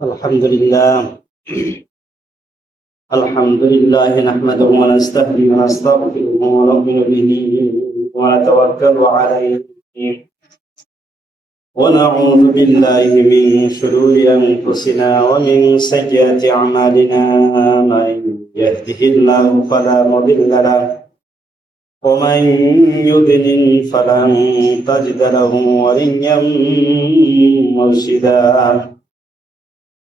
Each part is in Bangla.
الحمد لله الحمد لله نحمده ونستهديه ونستغفره ونؤمن به ونتوكل عليه ونعوذ بالله من شرور أنفسنا ومن سيئات أعمالنا من يهده الله فلا مضل له ومن يضلل فلن تجد له وليا مرشدا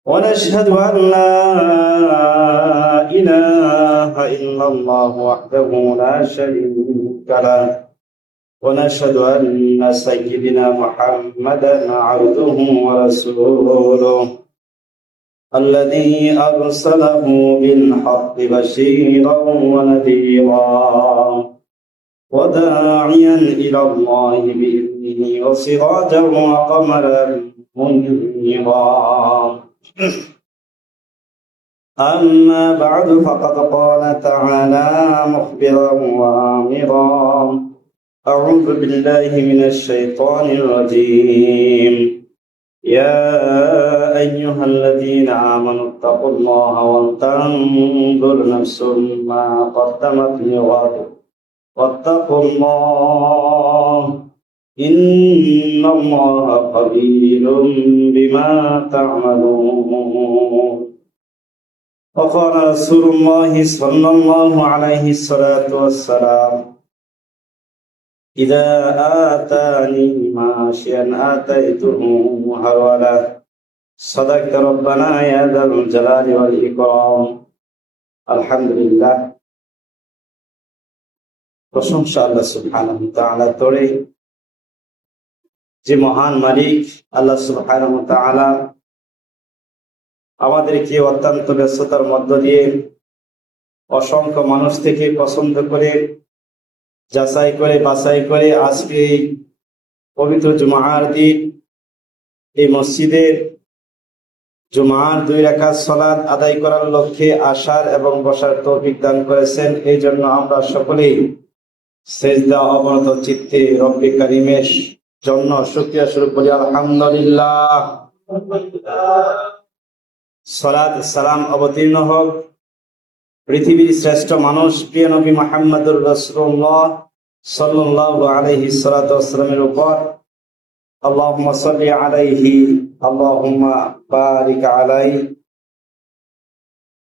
ونشهد أن لا إله إلا الله وحده لا شريك له ونشهد أن سيدنا محمدا عبده ورسوله الذي أرسله بالحق بشيرا ونذيرا وداعيا إلى الله بإذنه وسراجا وقمرا منيرا أما بعد فقد قال تعالى مخبرا وآمرا أعوذ بالله من الشيطان الرجيم يا أيها الذين آمنوا اتقوا الله ولتنظر نفس ما قدمت لغد واتقوا الله إن الله خبير بما تعملون وقال رسول الله صلى الله عليه الصلاة والسلام إذا آتاني ماشيا آتيته هرولا صدقت ربنا يا ذا الجلال والإكرام الحمد لله প্রশংসা আল্লাহ সুবহানাহু ওয়া তাআলা তোরে, যে মহান মালিক আল্লাহ সুবহানাহু ওয়া তাআলা আমাদেরকে অত্যন্ত ব্যস্ততার মধ্য দিয়ে অসংখ্য মানুষ থেকে পছন্দ করে যাচাই করে বাছাই করে আজকে এই পবিত্র জুমার দিন এই মসজিদের জুমার 2 রাকাত সালাত আদায় করার লক্ষ্যে আসার এবং বসার তৌফিক দান করেছেন। এই জন্য আমরা সকলেই সেজদা অবনত চিত্তে রব্বে কারিমের জন্য শুকরিয়া স্বরূপ বলি আলহামদুলিল্লাহ। সালাত সালাম অবতীর্ণ হোক পৃথিবীর শ্রেষ্ঠ মানুষ প্রিয় নবী মুহাম্মদুর রাসূলুল্লাহ সাল্লাল্লাহু আলাইহি ওয়াসাল্লামের উপর। আল্লাহুম্মা সাল্লি আলাইহি আল্লাহুম্মা বারিক আলাইহি।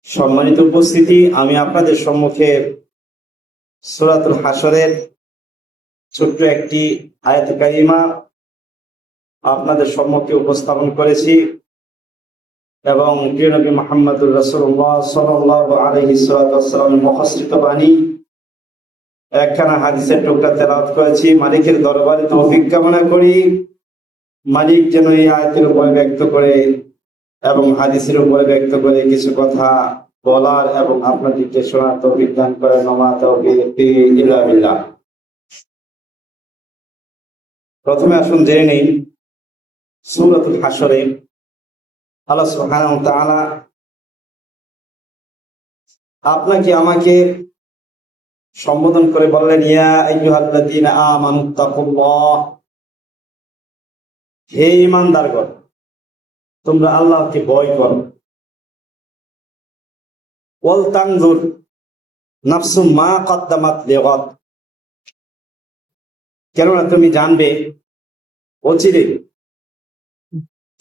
সম্মানিত উপস্থিতি, আমি আপনাদের সম্মুখে সূরাতুল হাশরের ছোট্ট একটি আয়াত কারিমা আপনাদের সম্মুখে উপস্থাপন করেছি এবং প্রিয় নবী মুহাম্মদুর রাসূলুল্লাহ সাল্লাল্লাহু আলাইহি ওয়াসাল্লামের মুখস্থিত বাণী একখানা হাদিসের টুকরা তেলাওয়াত করেছি। মালিকের দরবারে তৌফিক কামনা করি, মালিক যেন এই আয়াতের উপরে ব্যক্ত করে এবং হাদিসের উপরে ব্যক্ত করে কিছু কথা বলার এবং আপনাদেরকে শোনার তৌফিক দান করে। ওমা তাওফীকি ইল্লা বিল্লাহ। প্রথমে আসুন জেনে নেই সূরাতুল হাশরে আল্লাহ সুবহানাহু ওয়া তাআলা আপনাকে আমাকে সম্বোধন করে বললেন, ইয়া আইয়ুহাল্লাযীনা আমানুত্তাকুল্লাহ, হে ঈমানদারগণ তোমরা আল্লাহকে ভয় করো। ওয়াল তানজুর নাফসুম মা কদ্দামাত লিগাদ, কেননা তুমি জানবে অচিরে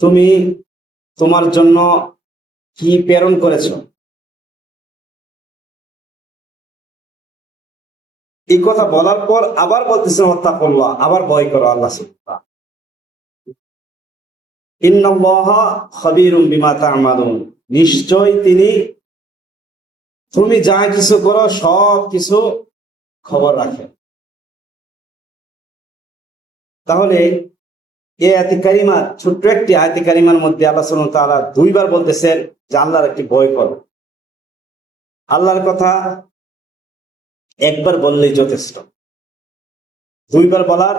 তুমি তোমার জন্য কি প্রেরণ করেছো। এই কথা বলার পর আবার বলতেছেন ওয়াত্তাকুল্লাহ, আবার ভয় করো আল্লাহ সুবহানাহু। ইন্নাল্লাহা খাবীরুম বিমা তা'মালুন, নিশ্চয় তিনি তুমি যা কিছু করো সব কিছু খবর রাখেন। তাহলে এই আয়াতে কারিমা, ছোট্ট একটি আয়াতে কারিমার মধ্যে আল্লাহ সুবহানাহু ওয়া তাআলা 2 বার বলতেছেন যে আল্লাহর একটি ভয় করো। আল্লাহর কথা একবার বললেই যথেষ্ট, 2 বার বলার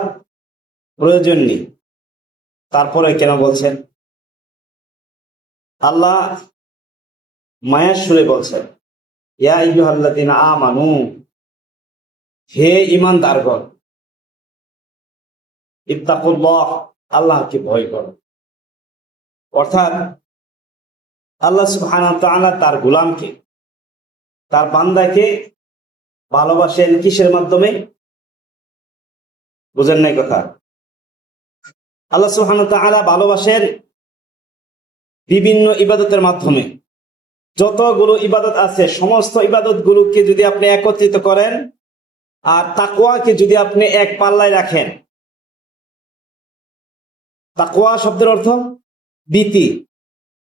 প্রয়োজন নেই। তারপরে কেন বলছেন? আল্লাহ মায়ার সুরে বলছেন, ইয়া আইয়ুহাল্লাযীনা আমানু, হে ঈমানদারগণ, ইত্তাকুল্লাহ, আল্লাহকে ভয় করো। অর্থাৎ আল্লাহ সুবহানাহু ওয়া তাআলা তার গোলামকে, তার বান্দাকে ভালোবাসেন কিসের মাধ্যমে? বুঝেন নাই কথা? আল্লাহ সুবহানাহু ওয়া তাআলা ভালোবাসেন বিভিন্ন ইবাদতের মাধ্যমে। যতগুলো ইবাদত আছে সমস্ত ইবাদতগুলোকে যদি আপনি একত্রিত করেন আর তাকওয়াকে যদি আপনি এক পাল্লায় রাখেন, তাকওয়া শব্দের অর্থ ভীতি,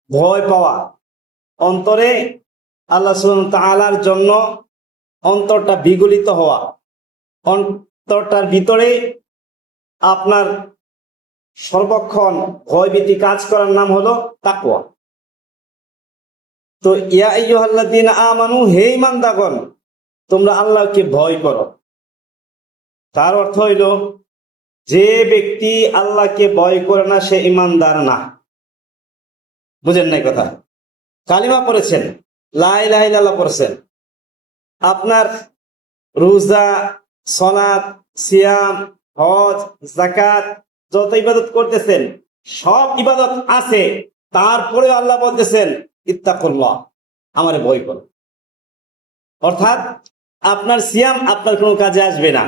ভয় পাওয়া, অন্তরে আল্লাহ সুবহানাহু ওয়া তাআলার জন্য অন্তরটা বিগলিত হওয়া, অন্তরটার ভিতরে আপনার সর্বক্ষণ ভয়ভীতি কাজ করার নাম হলো তাকওয়া। তো ইয়া আইয়ুহাল্লাযীনা আমানু, হে ঈমানদারগণ, তোমরা আল্লাহকে ভয় করো। তার অর্থ হইল যে ব্যক্তি আল্লাহকে ভয় করে না সে ঈমানদার না। বুঝেন নাই কথা? কালিমা পড়েছেন, লা ইলাহা ইল্লাল্লাহ পড়েছেন, আপনার রোজা, সালাত, সিয়াম, হজ, যাকাত যত ইবাদত করতেছেন সব ইবাদত আছে, তারপরে আল্লাহ বলতেছেন ইত্তাকুল্লাহ, আমারে ভয় করো। অর্থাৎ আপনার সিয়াম আপনার কোনো কাজে আসবে না,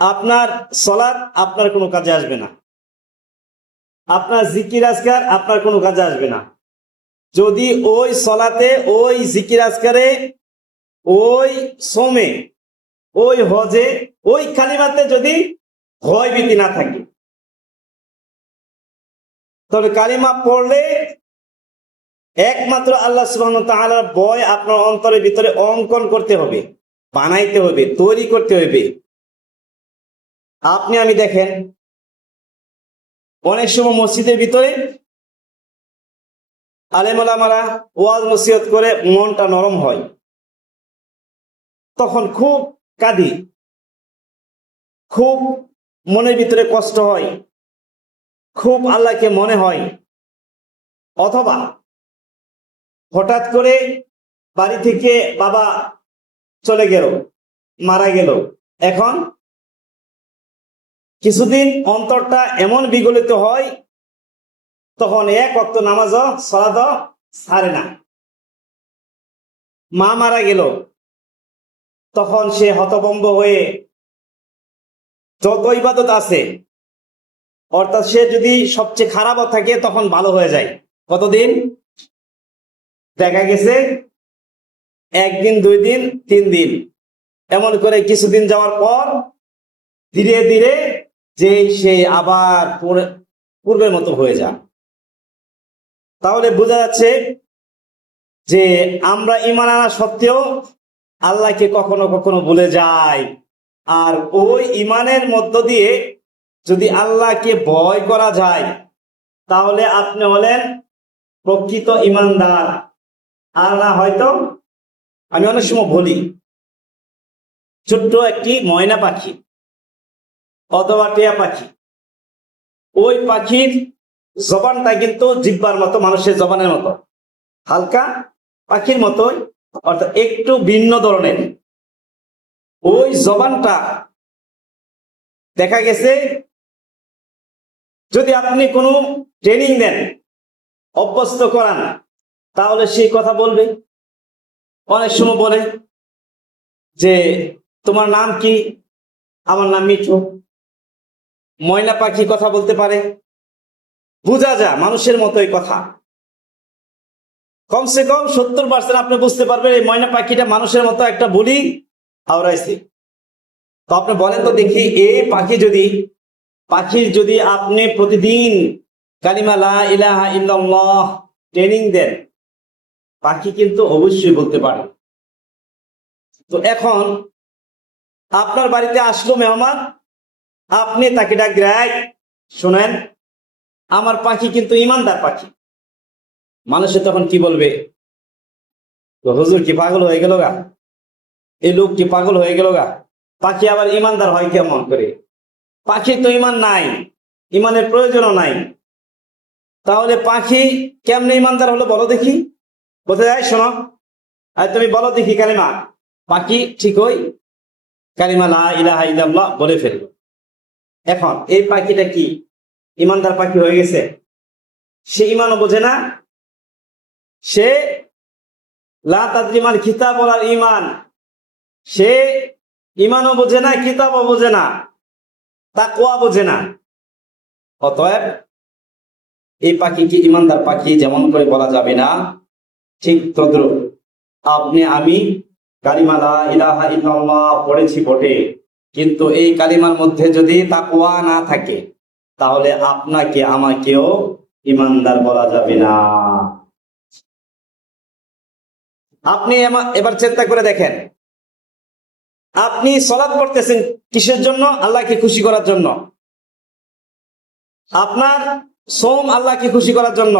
আপনার সালাত আপনার কোনো কাজে আসবে না, আপনার জিকির আজকার আপনার কোনো কাজে আসবে না, যদি ওই সালাতে, ওই জিকির আজকারে, ওই সোমে, ওই হজে, ওই কালিমাতে যদি ভয় ভীতি না থাকে। তবে কালিমা পড়লে একমাত্র আল্লাহ সুবহানাহু ওয়া তাআলার ভয় আপনার অন্তরের ভিতরে অঙ্কন করতে হবে, বানাইতে হবে, তৈরি করতে হবে। আপনি আমি দেখেন অনেক সময় মসজিদের ভিতরে আলেম ওলামারা ওয়াজ নসিহত করে মনটা নরম হয়, তখন খুব কাঁদি, খুব মনের ভিতরে কষ্ট হয়, খুব আল্লাহকে মনে হয়। অথবা হঠাৎ করে বাড়ি থেকে বাবা চলে গেল, মারা গেল, এখন কিছুদিন অন্তরটা এমন বিগলিত হয়, তখন এক ওয়াক্ত নামাজও সালাতও ছাড়ে না। মা মারা গেল, তখন সে হতভম্ব হয়ে যত ইবাদত আছে, অর্থাৎ সে যদি সবচেয়ে খারাপও থাকে তখন ভালো হয়ে যায়। কতদিন? দেখা গেছে একদিন, 2 দিন, 3 দিন, এমন করে কিছুদিন যাওয়ার পর ধীরে ধীরে যে সে আবার পূর্বের মতো হয়ে যায়। তাহলে বোঝা যাচ্ছে যে আমরা ঈমান আনা সত্ত্বেও আল্লাহকে কখনো কখনো ভুলে যাই। আর ওই ঈমানের মধ্য দিয়ে যদি আল্লাহকে ভয় করা যায় তাহলে আপনি হলেন প্রকৃত ঈমানদার। আর না হয়তো, আমি অনেক সময় বলি, ছোট্ট একটি ময়না পাখি অথবা টিয়া পাখি, ওই পাখির জবানটা কিন্তু জিহ্বার মতো, মানুষের জবানের মতো, হালকা পাখির মতোই, অর্থাৎ একটু ভিন্ন ধরনের। ওই জবানটা দেখা গেছে যদি আপনি কোনো ট্রেনিং দেন, অভ্যস্ত করান, তাহলে সেই কথা বলবে। অনেক সময় বলে যে তোমার নাম কি? আমার নাম মিঠু। ময়না পাখি কথা বলতে পারে, বোঝা যায় মানুষের মতোই কথা। কমসে কম 70% আপনি বুঝতে পারবেন এই ময়না পাখিটা মানুষের মতো একটা বলি আওড়াইছে। তো আপনি বলেন তো দেখি, এই পাখির যদি আপনি প্রতিদিন কালিমা লা ইলাহা ইল্লাল্লাহ ট্রেনিং দেন, পাখি কিন্তু অবশ্যই বলতে পারে। তো এখন আপনার বাড়িতে আসলো মেহমান, আপনি তাকে ডাক দেয়, শোনেন আমার পাখি কিন্তু ইমানদার পাখি। মানুষে তখন কি বলবে? হুজুর কি পাগল হয়ে গেল গা, এই লোক কি পাগল হয়ে গেল গা, পাখি আবার ইমানদার হয় কেমন করে? পাখির তো ইমান নাই, ইমানের প্রয়োজনও নাই, তাহলে পাখি কেমনে ইমানদার হলো বলো দেখি? বলতে যায়, শোনো আর তুমি বলো দেখি কালিমা। পাখি ঠিকই কালিমা লা ইলাহা ইল্লাল্লাহ বলে ফেললো। এখন এই পাখিটা কি ইমানদার পাখি হয়ে গেছে? সে ইমানও বোঝে না, সে লা তাদরিমাল কিতাব ওয়াল ঈমান, সে ঈমানও বোঝে না, কিতাবও বোঝে না, তাকওয়া বোঝে না। অতএব এই পাখিকে ঈমানদার পাখি যেমন করে বলা যাবে না, ঠিক তদ্রূপ আপনি আমি কালিমা লা ইলাহা ইল্লাল্লাহ পড়েছি বটে, কিন্তু এই কালিমার মধ্যে যদি তাকওয়া না থাকে তাহলে আপনাকে আমাকেও ঈমানদার বলা যাবে না। আপনি এবার চিন্তা করে দেখেন, আপনি সালাত পড়তেছেন কিসের জন্য? আল্লাহকে খুশি করার জন্য। আপনার সোম আল্লাহকে খুশি করার জন্য,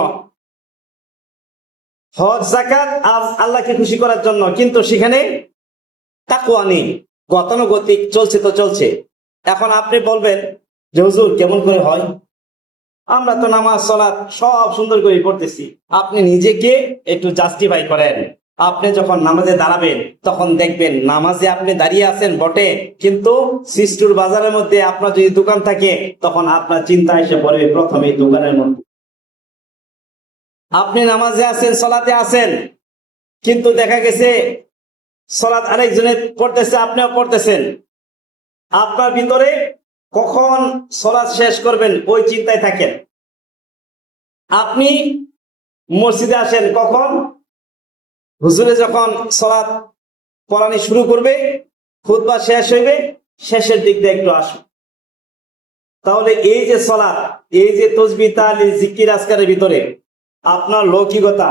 হজ যাকাত আল্লাহকে খুশি করার জন্য, কিন্তু সেখানে তাকওয়া নেই, গতানুগতিক চলছে তো চলছে। এখন আপনি বলবেন যে হুজুর কেমন করে হয়? আমরা তো নামাজ সালাত সব সুন্দর করে পড়তেছি। আপনি নিজেকে একটু জাস্টিফাই করেন। আপনি যখন নামাজে দাঁড়াবেন তখন দেখবেন নামাজে আপনি দাঁড়িয়ে আছেন বটে, কিন্তু সিস্টুর বাজারের মধ্যে আপনার যদি দোকান থাকে তখন আপনার চিন্তা এসে পড়বে প্রথমে দোকানের মধ্যে। আপনি নামাজে আছেন, সালাতে আছেন, কিন্তু দেখা গেছে সালাত আরেকজনে পড়তেছে, আপনিও পড়তেছেন। আপনার ভিতরে কখন সালাত শেষ করবেন ওই চিন্তায় থাকেন। আপনি মসজিদে আসেন কখন? হুজুরে যখন সালাত পড়ানি শুরু করবে, খুতবা শেষ হইবে, শেষের দিক দিয়ে একটু আসুন। তাহলে এই যে সালাত, এই যে তাসবিহ তাহলিল জিকির আজকারের ভিতরে আপনার লৌকিকতা,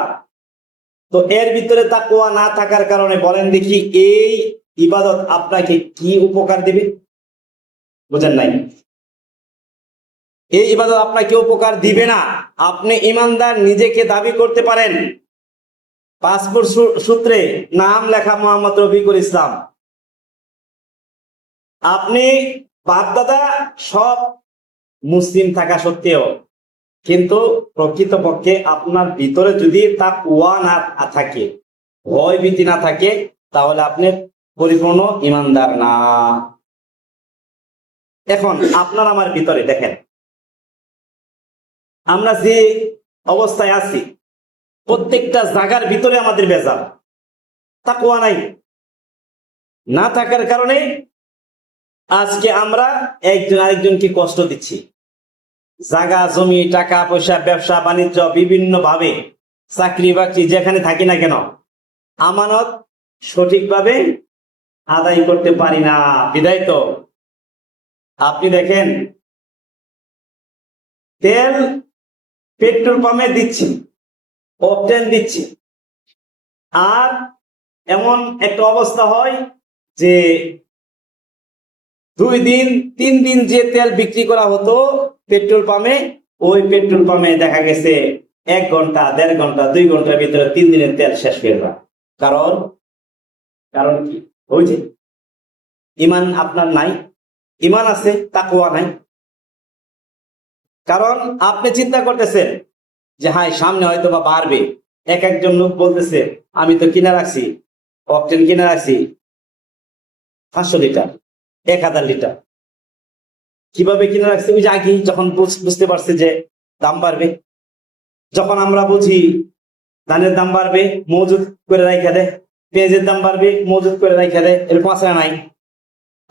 তো এর ভিতরে তাকওয়া না থাকার কারণে বলেন দেখি এই ইবাদত আপনাকে কি উপকার দিবে? বুঝেন নাই? এই ইবাদত আপনাকে উপকার দিবে না। আপনি ইমানদার নিজেকে দাবি করতে পারেন, পাসপোর্ট সূত্রে নাম লেখা মোহাম্মদ রফিকুল ইসলাম, আপনি বাপদাদা সব মুসলিম থাকা সত্ত্বেও, কিন্তু প্রকৃতপক্ষে আপনার ভিতরে যদি তাকওয়া না থাকে, ভয় ভীতি না থাকে, তাহলে আপনি পরিপূর্ণ ইমানদার না। এখন আপনার আমার ভিতরে দেখেন, আমরা যে অবস্থায় আছি, প্রত্যেকটা জায়গার ভিতরে আমাদের ভেজাল, তাকওয়া নাই। না থাকার কারণে আজকে আমরা একজন আরেকজনকে কষ্ট দিচ্ছি। জায়গা জমি, টাকা পয়সা, ব্যবসা বাণিজ্য, বিভিন্ন ভাবে চাকরি বাকরি যেখানে থাকি না কেন, আমানত সঠিকভাবে আদায় করতে পারি না। বিদায় তো আপনি দেখেন তেল পেট্রোল পাম্পে দিচ্ছি, অকটেন দিচ্ছি, আর এমন একটা অবস্থা হয় যে 2 দিন 3 দিন যে তেল বিক্রি করা হতো পেট্রোল পাম্পে, ওই পেট্রোল পাম্পে দেখা গেছে 1 ঘন্টা 1.5 ঘন্টা 2 ঘন্টার ভিতরে 3 দিনের তেল শেষ হয়ে যায়। কারণ কারণ কি? ওই যে ইমান আপনার নাই, ইমান আছে, তাকওয়া নাই। কারণ আপনি চিন্তা করতেছেন যে হাই সামনে হয়তো বা বাড়বে। একজন লোক বলতেছে আমি তো কিনে রাখছি, অকটেন কিনে রাখছি 500 লিটার, 1000 লিটার। কিভাবে কিনে রাখছে? ওই যে আগে যখন বুঝতে পারছে যে দাম বাড়বে, যখন আমরা বুঝি ধানের দাম বাড়বে মজুদ করে রাখা দেয়, পেঁয়াজের দাম বাড়বে মজুদ করে রাখা দেয়, এরকম আছে না? নাই?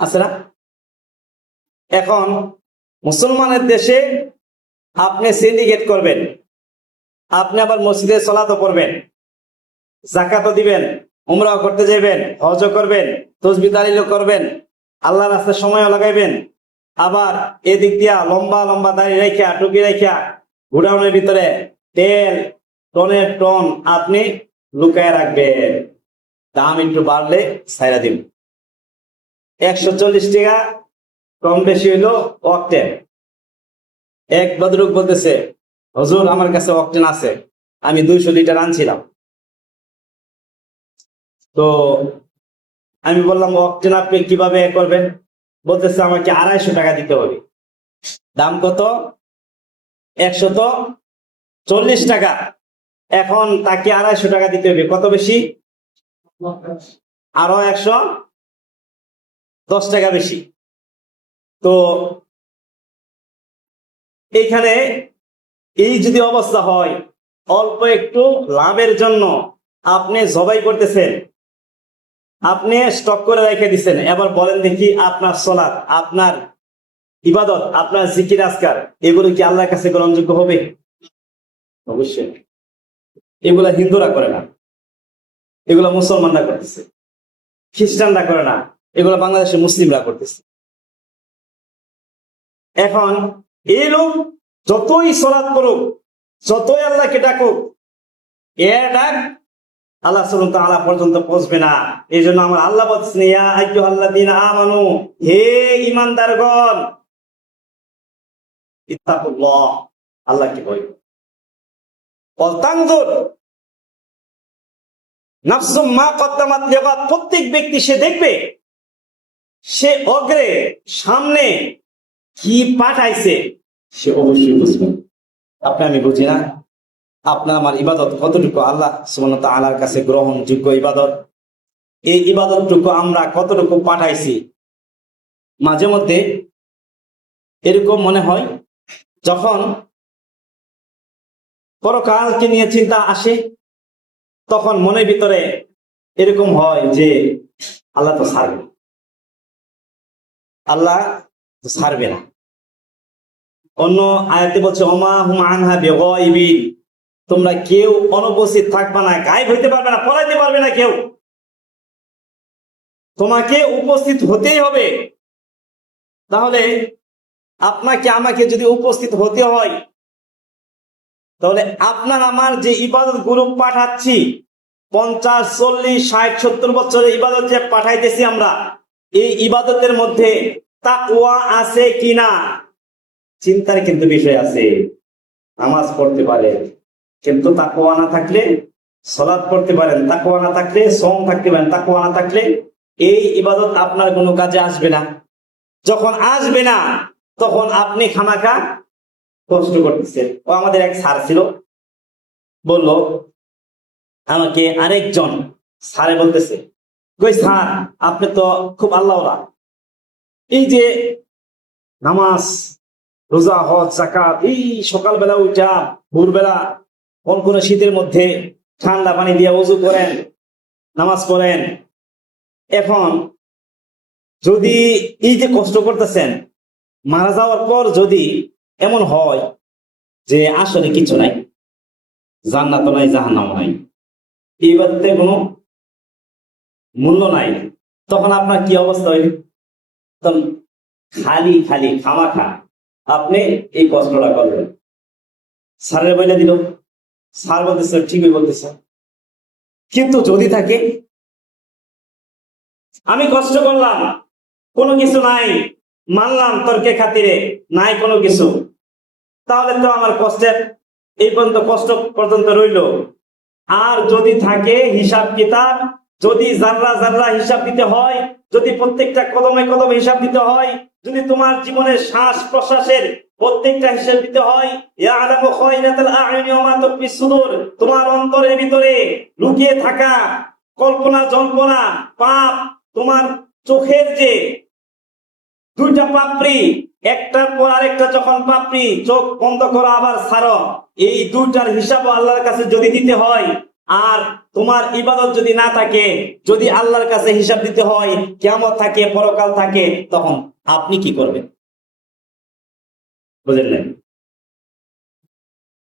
আছে না? এখন মুসলমানের দেশে আপনি সিন্ডিকেট করবেন, আপনি আবার মসজিদে সালাতও পড়বেন, যাকাতও দিবেন, উমরাও করতে যাবেন, হজও করবেন, তাসবিহ তাহলিলও করবেন, আল্লাহর রাস্তায় সময়ও লাগাইবেন, আবার এদিক দিয়া লম্বা লম্বা দাড়ি রেখা টুপি রেখা গোডাউনের ভিতরে তেল টনের টন আপনি লুকায় রাখবেন। দাম একটু বাড়লে ছাইরা দিন, 140 টাকা কম বেশি হইলো অকটেন। এক ভদ্রলোক বলতেছে হুজুর আমার কাছে অকটেন আছে, আমি 200 লিটার আনছিলাম। তো আমি বললাম অকটেন আপনি কিভাবে করবেন? বলতেছে আমাকে 250 টাকা দিতে হবে। দাম কত? 140 টাকা। এখন তাকে 250 টাকা দিতে হবে, কত বেশি? আরো 110 টাকা বেশি। তো এইখানে এই যদি অবস্থা হয় অল্প একটু লাভের জন্য আপনি জবাই করতেছেন, আপনি স্টক করে রেখে দিচ্ছেন। এবার বলেন দেখি, আপনার সালাত, আপনার ইবাদত, আপনার জিকির আজকার, এগুলো কি আল্লাহর কাছে গ্রহণযোগ্য হবে? অবশ্যই। এগুলা হিন্দুরা করে না, এগুলা মুসলমানরা করতেছে, খ্রিস্টানরা করে না, এগুলো বাংলাদেশের মুসলিমরা করতেছে। এখন এই লোক যতই সালাত করুক, যতই আল্লাহকে ডাকুক, এর ডাক আল্লাহ সুবহানাহু ওয়া তাআলা পর্যন্ত পৌঁছবে না। এই জন্য আমার আল্লাহ বলছেন, ইয়া আইয়ুহাল্লাযীনা আমানু, হে ঈমানদারগণ, ইত্তাকুল্লাহ, আল্লাহকে ভয় করো। ওয়াল তানজুর নাফসুম মা কদ্দামাত লিগাদ, প্রত্যেক ব্যক্তি সে দেখবে, সে অগ্রে সামনে কি পাঠাইছে সে অবশ্যই বুঝবে। আপনি আমি বুঝি না আপনার আমার ইবাদত কতটুকু আল্লাহ সুবহানাহু ওয়া তাআলার কাছে গ্রহণযোগ্য ইবাদত, এই ইবাদতটুকু আমরা কতটুকু পাঠাইছি। মাঝে মধ্যে এরকম মনে হয়, যখন পরকালকে নিয়ে চিন্তা আসে, তখন মনের ভিতরে এরকম হয় যে আল্লাহ তো ছাড়বে, আল্লাহ তো ছাড়বে না। অন্য আয়াতে বলছে, ওমা হুম আনহা বিগাইবিন, তোমরা কেউ অনুপস্থিত থাকবে না, গায়েব হইতে পারবে না, পলাইতে পারবে না কেউ, তোমাকে উপস্থিত হতেই হবে। তাহলে আপনাকে আমাকে যদি উপস্থিত হতে হয়, তাহলে আপনার আমার যে ইবাদত গুলো পাঠাচ্ছি, 50, 40, 60, 70 বছরের ইবাদত যে পাঠাইতেছি আমরা, এই ইবাদতের মধ্যে তাকওয়া আছে কিনা চিন্তার কিন্তু বিষয় আছে। নামাজ পড়তে পারে, কিন্তু তাকওয়া না থাকলে, সালাত পড়তে পারেন, তাকওয়া না থাকলে, সওম থাকতে পারেন, তাকওয়া না থাকলে এই ইবাদত আপনার কোনো কাজে আসবে না। যখন আসবে না, তখন আপনি খামাখা কষ্ট করতেছেন। ও আমাদের এক স্যার ছিল, বলল আমাকে আরেকজন স্যারে বলতেছে, কই স্যার, আপনি তো খুব আল্লাহওয়ালা, এই যে নামাজ, রোজা, হজ, যাকাত, এই সকালবেলা উঠা ভোরবেলা কোন শীতের মধ্যে ঠান্ডা পানি দিয়ে ওযু করেন, নামাজ পড়েন, এখন যদি এই যে কষ্ট করতেছেন, মারা যাওয়ার পর যদি এমন হয় যে আসলে কিছু নাই, জান্নাত নাই, জাহান্নাম নাই, এই বাতে কোনো মূল্য নাই, তখন আপনার কি অবস্থা হইবে? তখন খালি খালি খামাখা আপনি এই কষ্টটা করবেন। স্যারের বইলে দিল, স্যার বলতেছে ঠিকই বলতেছে, কিন্তু যদি থাকে, আমি কষ্ট করলাম, কোনো কিছু নাই, মানলাম তর্কে খাতিরে, নাই কোনো কিছু, তাহলে তো আমার কষ্টের এই পর্যন্ত কষ্ট পর্যন্ত রইল। আর যদি থাকে হিসাব কিতাব, যদি জাররা জাররা হিসাব দিতে হয়, যদি প্রত্যেকটা কদমে কদমে হিসাব দিতে হয়, যদি তোমার জীবনের শ্বাস প্রশ্বাসের প্রত্যেকটা হিসাব দিতে হয়, ইয়ালামু খায়নাতাল আ'ইনি ওয়া মা তুখফিস সুদূর, তোমার অন্তরের ভিতরে লুকিয়ে থাকা কল্পনা জল্পনা পাপ, তোমার চোখের যে দুইটা পাপড়ি, একটার পর আরেকটা যখন পাপড়ি, চোখ বন্ধ করো আবার ছাড়ো, এই দুইটার হিসাব আল্লাহর কাছে যদি দিতে হয়, আর তোমার ইবাদত যদি না থাকে, যদি আল্লাহর কাছে হিসাব দিতে হয়, কিয়ামত থাকে, পরকাল থাকে, তখন আপনি কি করবেন? বুঝলেন?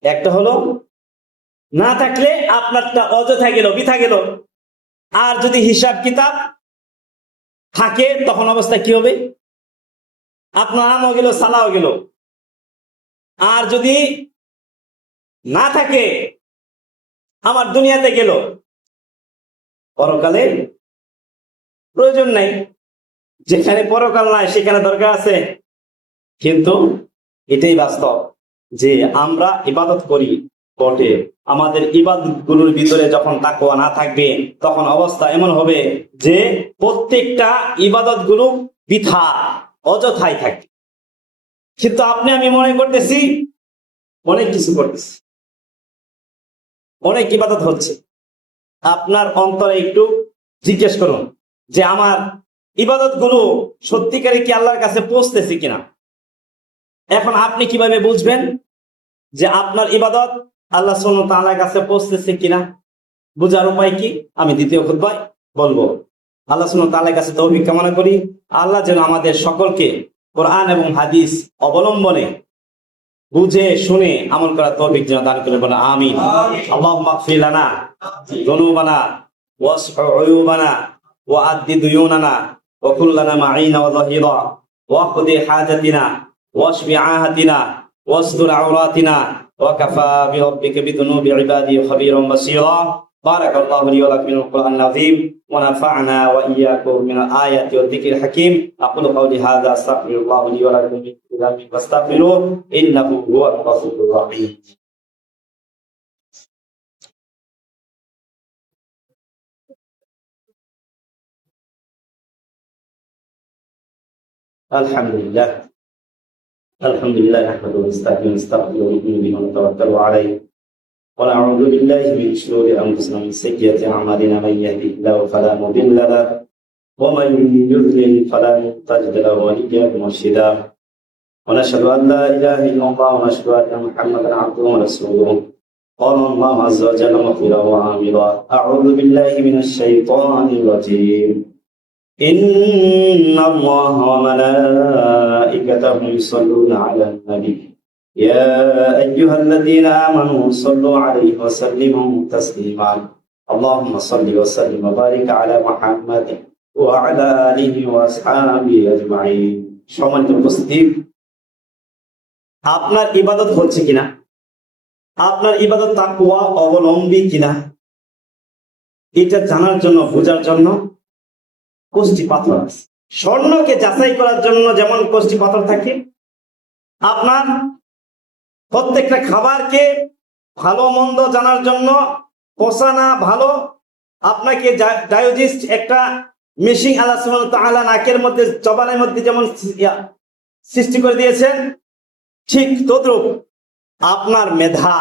একটা হলো না থাকলে আপনারটা অযথা গেল, বৃথা গেল। আর যদি হিসাব কিতাব থাকে, তখন অবস্থা কি হবে? আপনার আমও গেল, সালাও গেল। আর যদি না থাকে, আমার দুনিয়াতে গেল, পরকালে প্রয়োজন নাই। যেখানে পরকাল নাই সেখানে দরকার আছে। কিন্তু এটাই বাস্তব যে আমরা ইবাদত করি বটে, আমাদের ইবাদত গুলোর ভিতরে যখন তাকওয়া না থাকবে, তখন অবস্থা এমন হবে যে প্রত্যেকটা ইবাদত গুলো বৃথা, অযথাই থাকে। কিন্তু আপনি আমি মনে করতেছি অনেক কিছু করতেছি, অনেক ইবাদত হচ্ছে। আপনার অন্তরে একটু জিজ্ঞেস করুন যে আমার ইবাদত গুলো সত্যিকারে কি আল্লাহর কাছে পৌঁছতেছে কিনা। এখন আপনি কিভাবে বুঝবেন যে আপনার ইবাদত আল্লাহ সুবহানাহু ওয়া তাআলার কাছে পৌঁছতেছে কিনা বুঝার উপায় কি আমি দ্বিতীয় খুতবায় বলবো। আল্লাহ সুবহানাহু ওয়া তাআলার কাছে তৌফিক কামনা করি। আল্লাহ যেন আমাদের সকলকে কোরআন এবং হাদিস অবলম্বনে বুঝে শুনে আমল করার তৌফিক যেন দান করে, বলেন আমিন। আল্লাহুম্মা ইগফির লানা যুনুবানা ওয়াসফু উয়ুবানা ওয়া আদ্দি দুয়ুনানা ওয়া কুল্লানা মাঈনা ওয়া যাহিরা ওয়া qdi হাজাতিনা ওয়াশফি আহাতিনা ওয়াসদুর আওরাতিনা ওয়া কাফা বিরাব্বিকা বিদুনুবি ইবাদি খাবীরান বাসীরা। بارك الله لي ولكم من القرآن العظيم ونفعنا وإياكم من الآيات والذكر الحكيم. أقول قولي هذا أستغفر الله لي ولكم من كل ذنب فاستغفروه إنه هو الغفور الرحيم. الحمد لله نحمده ونستعينه ونستغفره ونؤمن به ونتوكل عليه ونعوذ بالله من شرور أنفسنا ومن سيئات أعمالنا من يهده الله فلا مضل له ومن يضلل فلن تجد له وليا مرشدا ونشهد أن لا إله إلا الله ونشهد أن محمدا عبده ورسوله. قال الله عز وجل مخبرا وعامرا أعوذ بالله من الشيطان الرجيم إن الله وملائكته يصلون على النبي يا أيها الذين آمنوا صلوا عليه وسلموا تسليما اللهم صل وسلم وبارك على محمد وعلى آله وأصحابه أجمعين. সম্মানিত উপস্থিতি, আপনার ইবাদত হচ্ছে কিনা, আপনার ইবাদত তাকওয়া অবলম্বী কিনা, এটা জানার জন্য বোঝার জন্য কষ্টি পাথর আছে। স্বর্ণকে যাচাই করার জন্য যেমন কষ্টি পাথর থাকে, আপনার প্রত্যেকটা খাবারকে ভালো মন্দ জানার জন্য পচা না ভালো আপনাকে ডায়োজিস্ট একটা মেশিন আল্লাহ সুবহানাহু ওয়া তাআলা নাকের মধ্যে জবানের মধ্যে যেমন সৃষ্টি করে দিয়েছেন, ঠিক তদ্রূপ আপনার মেধা,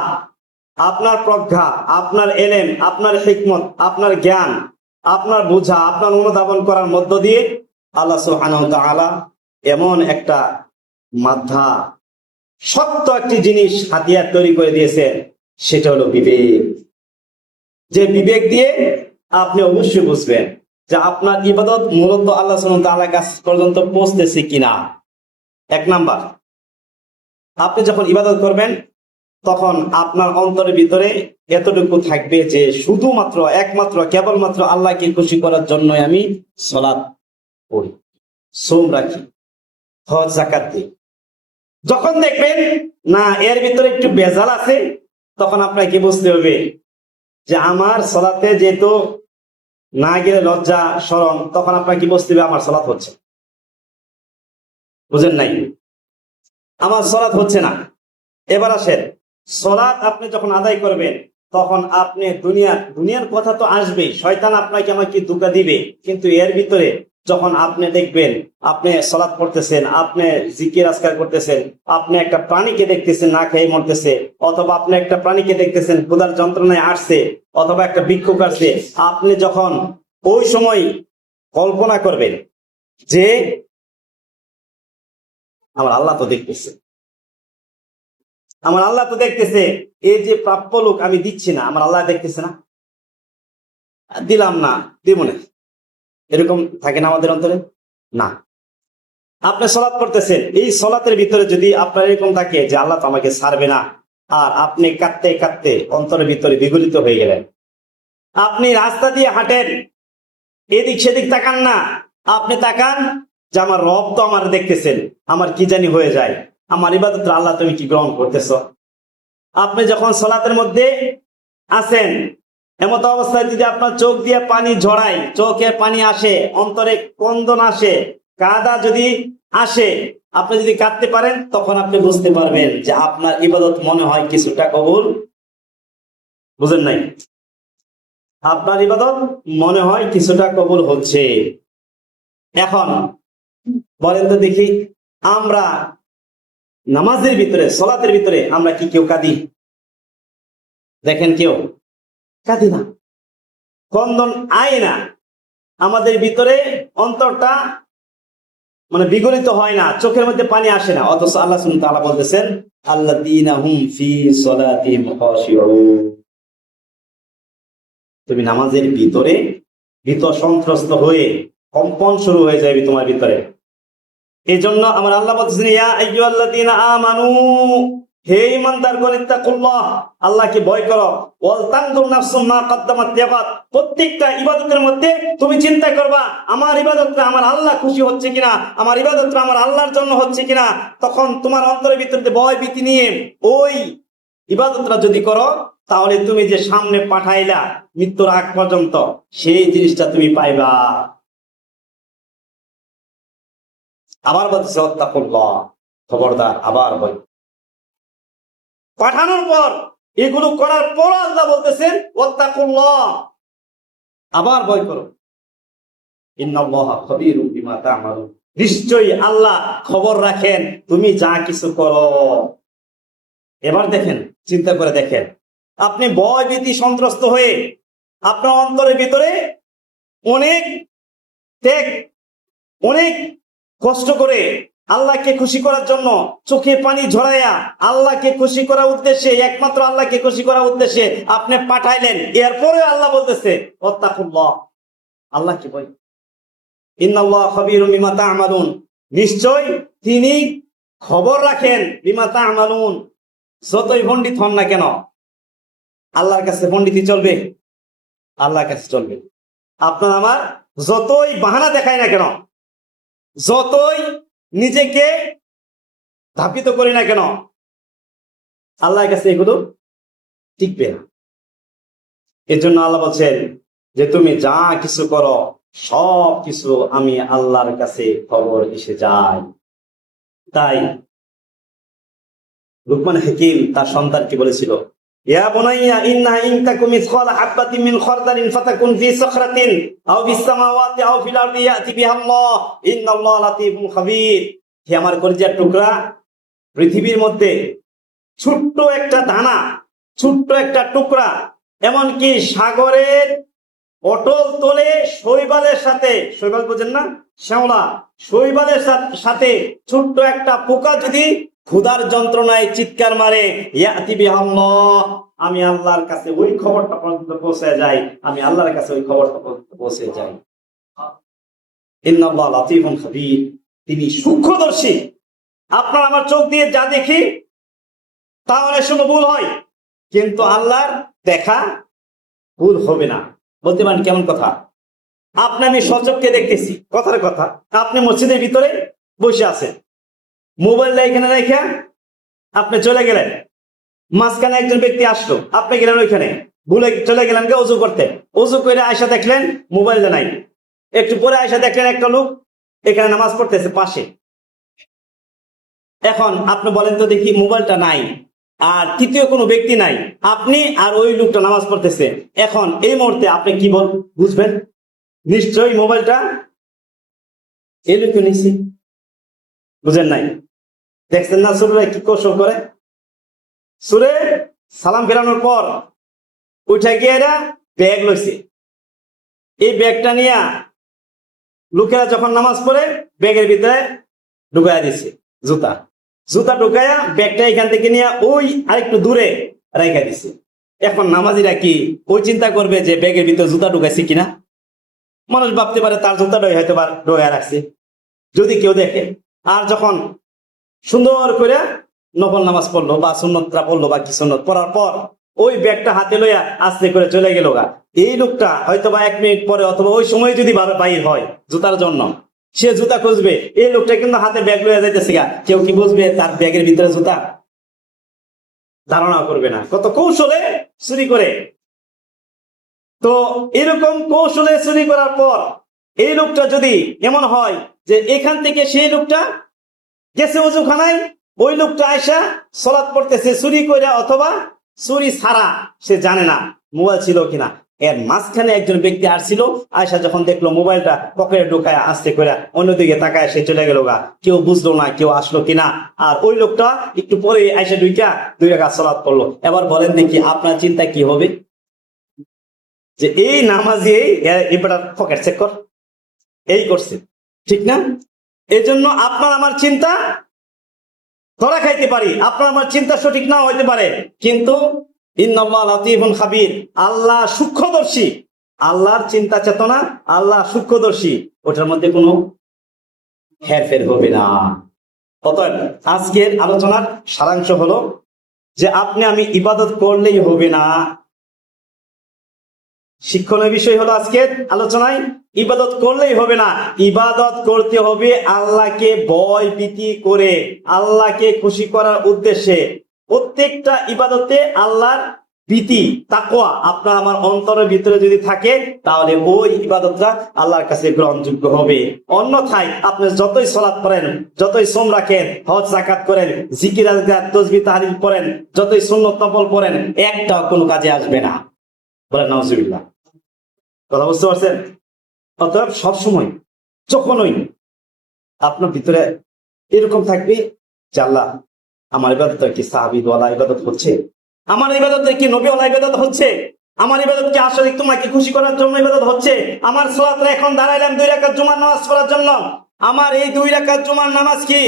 আপনার প্রজ্ঞা, আপনার এলেম, আপনার হিকমত, আপনার জ্ঞান, আপনার বোঝা, আপনার অনুধাবন করার মধ্য দিয়ে আল্লাহ সুবহানাহু ওয়া তাআলা এমন একটা মাধ্যা শক্ত একটি জিনিস হাতিয়ার তৈরি করে দিয়েছেন, সেটা হলো বিবেক। যে বিবেক দিয়ে আপনি অবশ্যই বুঝবেন যে আপনার ইবাদত মূলত আল্লাহ সুবহানাহু ওয়া তাআলার কাছ পর্যন্ত পৌঁছতেছে কিনা। এক নাম্বার, আপনি যখন ইবাদত করবেন তখন আপনার অন্তরের ভিতরে এতটুকু থাকবে যে শুধুমাত্র একমাত্র কেবলমাত্র আল্লাহকে খুশি করার জন্যই আমি সালাত পড়ি, সোম রাখি, হজ যাকাত দিই। যখন দেখবেন না এর ভিতরে একটু বেজাল আছে, তখন আপনাকে বুঝতে হবে যে আমার সালাতে যেহেতু না গেলে লজ্জা শরম, তখন আপনাকে বুঝতে হবে আমার সালাত হচ্ছে, বুঝেন নাই, আমার সালাত হচ্ছে না। এবার আসেন, সালাত আপনি যখন আদায় করবেন তখন আপনি দুনিয়ার কথা তো আসবেই, শয়তান আপনাকে আমাকে ধোঁকা দিবে, কিন্তু এর ভিতরে যখন আপনি দেখবেন আপনি সালাত পড়তেছেন, আপনি জিকির আজকার করতেছেন, আপনি একটা প্রাণীকে দেখতেছেন না খেয়ে মরতেছে, অথবা আপনি একটা প্রাণীকে দেখতেছেন ক্ষুধার যন্ত্রণায় আসছে, অথবা একটা ভিক্ষুক আসছে, আপনি যখন ওই সময় কল্পনা করবেন যে আমার আল্লাহ তো দেখতেছে, আমার আল্লাহ তো দেখতেছে, এই যে প্রাপ্য লোক আমি দিচ্ছি না, আমার আল্লাহ দেখতেছে না, দিলাম না, দিব না, এরকম থাকে না আমাদের অন্তরে? না। আপনি সালাত করতেছেন, এই সালাতের ভিতরে যদি আপনার এরকম থাকে যে আল্লাহ তো আমাকে ছাড়বে না, আর আপনি কাঁদতে কাঁদতে অন্তরের ভিতরে বিগলিত হয়ে গেলেন, আপনি রাস্তা দিয়ে হাঁটেন, এদিক সেদিক তাকান না, আপনি তাকান যে আমার রব তো আমার দেখতেছেন, আমার কি জানি হয়ে যায়, আমার ইবাদত আল্লাহ তুমি কি গ্রহণ করতেছ। আপনি যখন সালাতের মধ্যে আছেন, এমত অবস্থায় যদি আপনার চোখ দিয়ে পানি ঝরায়, চোখে পানি আসে, অন্তরে ক্রন্দন আসে, কাঁদা যদি আসে, আপনি যদি কাঁদতে পারেন, তখন আপনি বুঝতে পারবেন যে আপনার ইবাদত মনে হয় কিছুটা কবুল। বুঝেন নাই? আপনার ইবাদত মনে হয় কিছুটা কবুল হচ্ছে। এখন বলেন তো দেখি, আমরা নামাজের ভিতরে, সালাতের ভিতরে আমরা কি কেউ কাঁদি? দেখেন কেউ কাঁদি না, ক্রন্দন আয় না, আমাদের ভিতরে অন্তরটা মানে বিগলিত হয় না, চোখের মধ্যে পানি আসে না। অথচ আল্লাহ সুবহানাহু ওয়া তাআলা বলতেছেন আল্লাযীনা হুম ফি সালাতিহিম খাশিউন, তুমি নামাজের ভিতরে ভীত সন্ত্রস্ত হয়ে কম্পন শুরু হয়ে যাবে তোমার ভিতরে। এই জন্য আমার আল্লাহ বলতেছেন ইয়া আইয়ুহাল্লাযীনা আমানু, হে ঈমানদারগণ, ইত্তাকুল্লাহ, আল্লাহকে ভয় করো, ওয়াল তানজুর নাফসুম মা কদ্দামাত লিগাদ, প্রত্যেকটা ইবাদতের মধ্যে তুমি চিন্তা করবা আমার ইবাদতটা আমার আল্লাহ খুশি হচ্ছে কিনা, আমার ইবাদতটা আমার আল্লাহর জন্য হচ্ছে কিনা। তখন তোমার অন্তরের ভিতরে ভয় ভীতি নিয়ে ওই ইবাদতটা যদি করো, তাহলে তুমি যে সামনে পাঠাইলা মৃত্যুর আগ পর্যন্ত, সেই জিনিসটা তুমি পাইবা। আবার বলতেছে ওয়াত্তাকুল্লাহ, খবরদার, আবার ভয়। পাঠানোর পর এগুলো করার পর আল্লাহ বলতেছেন ওয়াত্তাকুল্লাহ, আবার ভয় করো। ইন্নাল্লাহা খাবীরুম বিমা তা'মালুন, নিশ্চয়ই আল্লাহ খবর রাখেন তুমি যা কিছু করো। এবার দেখেন, চিন্তা করে দেখেন, আপনি ভয় ভীতি সন্ত্রস্ত হয়ে আপনার অন্তরের ভিতরে অনেক ত্যাগ, অনেক কষ্ট করে আল্লাহকে খুশি করার জন্য চোখে পানি ঝরাইয়া আল্লাহকে খুশি করার উদ্দেশ্যে, একমাত্র আল্লাহকে খুশি করার উদ্দেশ্যে আপনি পাঠাইলেন। এরপরে আল্লাহ বলতেছে ওয়াত্তাকুল্লাহ, আল্লাহকে ভয়। ইন্নাল্লাহা খাবীরুম বিমা তা'মালুন, নিশ্চয় তিনি খবর রাখেন বিমা তা'মালুন। যতই পণ্ডিত হন না কেন, আল্লাহর কাছে পণ্ডিতই চলবে, আল্লাহর কাছে চলবে। আপনার আমার যতই বাহানা দেখায় না কেন, যতই নিজেকে ধাপিত করি না কেন, আল্লাহর কাছে এগুলো টিকবে না। এর জন্য আল্লাহ বলছেন যে তুমি যা কিছু করো সব কিছু আমি আল্লাহর কাছে খবর এসে যায়। তাই লুকমান হাকিম তার সন্তানকে বলেছিল, ইয়া বুনাইয়া ইন্না ইন তাকুম মিসকালা হাববাতিন মিন খারদালিন ফাতাকুন ফি সাখরাতিন আও ফিস সামাওয়াতি আও ফিল আরদি ইয়াতি বিহাল্লাহ ইন্নাল্লাহা লাতীফুন খাবীর। হে আমার কলিজার টুকরা, পৃথিবীর মধ্যে ছোট্ট একটা দানা, ছোট্ট একটা টুকরা, এমনকি সাগরের অটল তলে শৈবালের সাথে, শৈবাল বোঝেন না, শ্যাওলা, শৈবালের সাথে ছোট্ট একটা পোকা যদি ক্ষুধার যন্ত্রণায় চিৎকার মারে, ইয়াতি বিহাল্লাহ, আমি আল্লাহর কাছে ওই খবরটা পর্যন্ত পৌঁছে যাই, আমি আল্লাহর কাছে ওই খবরটা পর্যন্ত পৌঁছে যাই। ইন্নাল্লাহা লাতীফুন খাবীর, তিনি সূক্ষ্মদর্শী। আপনার আমার চোখ দিয়ে যা দেখি তা অনেক সময় ভুল হয়, কিন্তু আল্লাহর দেখা ভুল হবে না। বলতে পারেন কেমন কথা? আপনি আমি সচক্ষে দেখতেছি, কথার কথা, আপনি মসজিদের ভিতরে বসে আছেন, মোবাইলটা এখানে রেখে আপনি চলে গেলেন, মাঝখানে একজন ব্যক্তি আসলো, আপনি গেলেন ওইখানে, ভুলে চলে গেলেন কে ওযু করতে, ওযু করে আয়সা দেখলেন মোবাইলটা নাই, একটু পরে আয়সা দেখলেন একটা লোক এখানে নামাজ পড়তেছে পাশে। এখন আপনি বলেন তো দেখি, মোবাইলটা নাই আর তৃতীয় কোনো ব্যক্তি নাই, আপনি আর ওই লোকটা নামাজ পড়তেছে, এখন এই মুহূর্তে আপনি কি বুঝবেন? নিশ্চয়ই মোবাইলটা এই লোককে নিছি। বুঝেন নাই? দেখছেন না সুরে কি কৌশল করে? সুরে সালাম ফেরানোর পর উঠে গিয়ে এরা ব্যাগ লইছে, এই ব্যাগটা নিয়ে লোকেরা যখন নামাজ পড়ে ব্যাগের ভিতরে ঢুকাইয়া দিছে জুতা, জুতা ঢুকাইয়া ব্যাগটা এখান থেকে নিয়ে ওই আরেকটু দূরে রেখে দিছে। এখন নামাজিরা কি ওই চিন্তা করবে যে ব্যাগের ভিতরে জুতা ঢুকাইছে কিনা? মানুষ ভাবতে পারে তার জুতাটাই হয়তো বা ঢুকাইয়া রাখছে, যদি কেউ দেখে। আর যখন সুন্দর করে নফল নামাজ পড়লো বা সুন্নতরা পড়লো বা কি সুন্নত পড়ার পর ওই ব্যাগটা হাতে লইয়া আস্তে করে চলে গেল গা, এই লোকটা হয়তো বা 1 মিনিট পরে অথবা ওই সময় যদি বাইর হয় জুতার জন্য, সে জুতা খুঁজবে, এই লোকটা কিন্তু হাতে ব্যাগ লইয়া যাইতেছে গা, কেউ কি বুঝবে তার ব্যাগের ভিতরে জুতা? ধারণা করবে না। কত কৌশলে চুরি করে। তো এরকম কৌশলে চুরি করার পর এই লোকটা যদি এমন হয় যে এখান থেকে সেই লোকটা গেছে ওযুখানায়, ওই লোকটা আয়সা সালাত পড়তেছে চুরি করে অথবা চুরি ছাড়া, সে জানে না মোবাইল ছিল কিনা, এর মাঝখানে একজন ব্যক্তি আসছিল, আয়সা যখন দেখলো মোবাইলটা পকেটে ঢুকায় আস্তে করে অন্যদিকে তাকায় সে চলে গেল গা, কেউ বুঝলো না কেউ আসলো কিনা। আর ওই লোকটা একটু পরে আয়সা ঢুকা 2 রাকাত সালাত পড়লো। এবার বলেন দেখি আপনার চিন্তা কি হবে? যে এই নামাজি এবার পকেট চেক কর, এই করছে, ঠিক না? এই জন্য আপনার আমার চিন্তা ধরা খাইতে পারি, আপনার আমার চিন্তা সঠিক নাও হইতে পারে, কিন্তু ইন্নাল্লাহ লাতীফুন খাবীর, আল্লাহ সূক্ষ্মদর্শী। আল্লাহর চিন্তা চেতনা, আল্লাহ সূক্ষ্মদর্শী, ওটার মধ্যে কোনো হেরফের হবে না। অতএব আজকের আলোচনার সারাংশ হলো যে আপনি আমি ইবাদত করলেই হবে না। শিক্ষণীয় বিষয় হলো আজকের আলোচনায়, ইবাদত করলেই হবে না, ইবাদত করতে হবে আল্লাহকে ভয় ভীতি করে, আল্লাহকে খুশি করার উদ্দেশ্যে। প্রত্যেকটা ইবাদতে আল্লাহর ভীতি তাকওয়া আপনার আমার অন্তরের ভিতরে যদি থাকে, তাহলে ওই ইবাদতটা আল্লাহর কাছে গ্রহণযোগ্য হবে। অন্যথায় আপনি যতই সালাত পড়েন, যতই সোম রাখেন, হজ যাকাত করেন, জিকির আজকার তাসবিহ তাহলিল পড়েন, যতই সুন্নত নফল পড়েন, একটাও কোনো কাজে আসবে না। বলেন নাউজুবিল্লাহ। কথা বুঝতে পারছেন? অতএব সবসময় যখনই আপনার ভিতরে এরকম থাকবে যে আল্লাহ আমার ইবাদত কি সাহাবীওয়ালা ইবাদত হচ্ছে, আমার ইবাদত কি নবীওয়ালা ইবাদত হচ্ছে, আমার ইবাদত কি আসলে তোমাকে খুশি করার জন্য ইবাদত হচ্ছে, আমার সালাতে এখন দাঁড়াইলাম 2 রাকাত জুমার নামাজ পড়ার জন্য, আমার এই 2 রাকাত জুমার নামাজ কি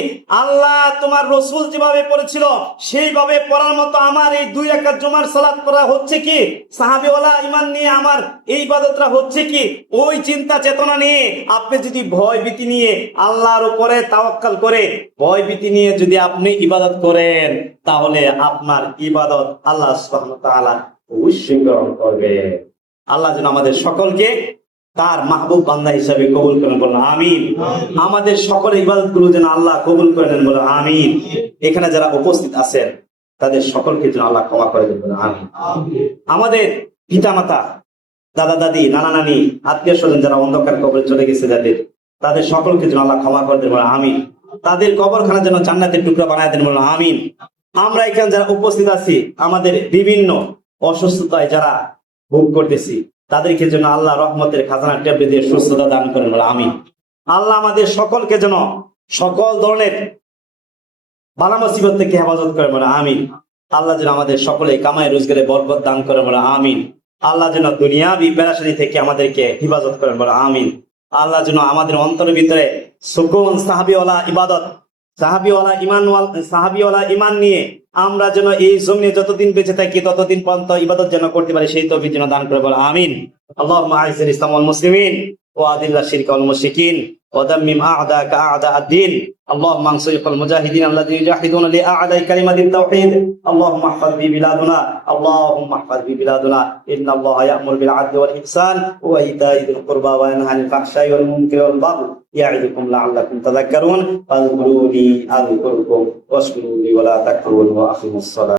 আল্লাহ তোমার রাসূল যেভাবে পড়েছিল সেইভাবে পড়ার মতো আমার এই 2 রাকাত জুমার সালাত পড়া হচ্ছে কি, সাহাবীওয়ালা ঈমান নিয়ে আমার এই ইবাদতটা হচ্ছে কি, ওই চিন্তা চেতনা নিয়ে আপনি যদি ভয় ভীতি নিয়ে আল্লাহর উপরে তাওয়াক্কাল করে ভয় ভীতি নিয়ে যদি আপনি ইবাদত করেন, তাহলে আপনার ইবাদত আল্লাহ সুবহানাহু ওয়া তাআলা অবশ্যই গ্রহণ করবে। আল্লাহ যেন আমাদের সকলকে তার মাহবুব বান্দা হিসাবে কবুল করেন, বলেন আমিন। আমাদের সকলের ইবাদত গুলো যেন আল্লাহ কবুল করে নেন, বলেন আমিন। এখানে যারা উপস্থিত আছেন তাদের সকলকে যেন আল্লাহ ক্ষমা করে দেন, বলেন আমিন। আমাদের পিতা মাতা, দাদা দাদি, নানা নানি, আত্মীয় স্বজন যারা অন্ধকার কবরে চলে গেছে যাদের, তাদের সকলকে যেন আল্লাহ ক্ষমা করে দেন, বলেন আমিন। তাদের কবরখানা যেন জান্নাতের টুকরা বানায় দেন, বলেন আমিন। আমরা এখানে যারা উপস্থিত আছি, আমাদের বিভিন্ন অসুস্থতায় যারা ভোগ করতেছি, তাদেরকে যেন আল্লাহ রহমতের খাজানা টেবিল দিয়ে সুস্থতা দান করেন, বলে আমিন। আল্লাহ আমাদের সকলকে যেন সকল ধরনের বালা মুসিবত থেকে হেফাজত করেন, বলে আমিন। আল্লাহ যেন আমাদের সকলে কামাই রোজগারে বরকত দান করেন, বলে আমিন। আল্লাহ যেন দুনিয়াবি পেরেশানি থেকে আমাদেরকে হেফাজত করেন, বলে আমিন। আল্লাহ যেন আমাদের অন্তরের ভিতরে সুকুন, সাহাবীওয়ালা ইবাদত, সাহাবীওয়ালা ঈমান নিয়ে আমরা যেন এই জমিনে যতদিন বেঁচে থাকি ততদিন পর্যন্ত ইবাদত যেন করতে পারি, সেই তৌফিক যেন দান করে, বলে আমিন। আল্লাহুম্মা আইজিল ইসলাম ওয়াল মুসলিমিন ওয়া আদিল্লাশ শিরকা ওয়াল মুশরিকিন ওয়া দাম্মিম আ'দাকা আ'দা'আদ-দ্বীন। اللهم انصر المجاهدين الذين يجاهدون لأعلى كلمة التوحيد. اللهم احفظ ببلادنا، اللهم احفظ ببلادنا. إن الله يأمر بالعدل والإحسان وإيتاء ذي القربى وينهى عن الفحشاء والمنكر والبغي يعظكم لعلكم تذكرون. فاذكروني أذكركم واشكروا لي ولا تكفرون وأقيموا الصلاة.